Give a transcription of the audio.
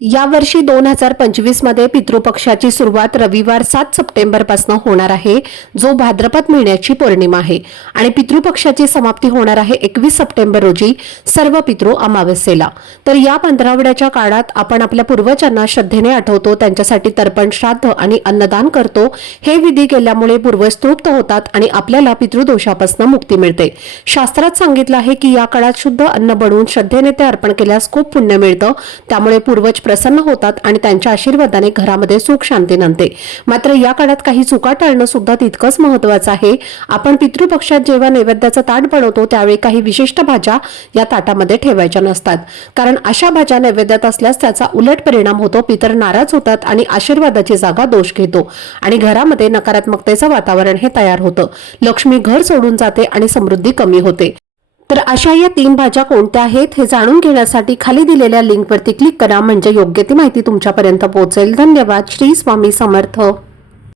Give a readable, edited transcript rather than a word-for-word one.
यावर्षी 2025 मध्ये पितृपक्षाची सुरुवात रविवार 7 सप्टेंबर पासून होणार आहे, जो भाद्रपद महिन्याची पौर्णिमा आहे आणि पितृपक्षाची समाप्ती होणार आहे 21 सप्टेंबर रोजी सर्व पितृ अमावस्येला। तर या पंधरवड्याच्या काळात आपण आपल्या पूर्वजांना श्रद्धेने आठवतो, त्यांच्यासाठी तर्पण श्राद्ध आणि अन्नदान करतो। हे विधी केल्यामुळे पूर्वज तृप्त होतात आणि आपल्याला पितृदोषापासून मुक्ती मिळते। शास्त्रात सांगितलं आहे की या काळात शुद्ध अन्न बनवून श्रद्धेने ते अर्पण केल्यास खूप पुण्य मिळतं, त्यामुळे पूर्वज प्रसन्न होतात आणि त्यांच्या आशीर्वादाने घरामध्ये सुख शांती नांदते। मात्र या काळात काही चुका टाळणं सुद्धा तितकंच महत्त्वाचं आहे। आपण पितृपक्षात जेव्हा नैवेद्याचं ताट बनवतो त्यावेळी काही विशिष्ट भाज्या या ताटामध्ये ठेवायच्या नसतात, कारण अशा भाज्या नैवेद्यात असल्यास त्याचा उलट परिणाम होतो। पितर नाराज होतात आणि आशीर्वादाची जागा दोष घेतो आणि घरामध्ये नकारात्मकतेचं वातावरण हे तयार होतं। लक्ष्मी घर सोडून जाते आणि समृद्धी कमी होते। तर अशा या 3 भाज्या कोणत्या आहेत हे जाणून घेण्यासाठी खाली दिलेल्या लिंकवरती क्लिक करा, म्हणजे योग्य ती माहिती तुमच्यापर्यंत पोहोचेल। धन्यवाद। श्री स्वामी समर्थ।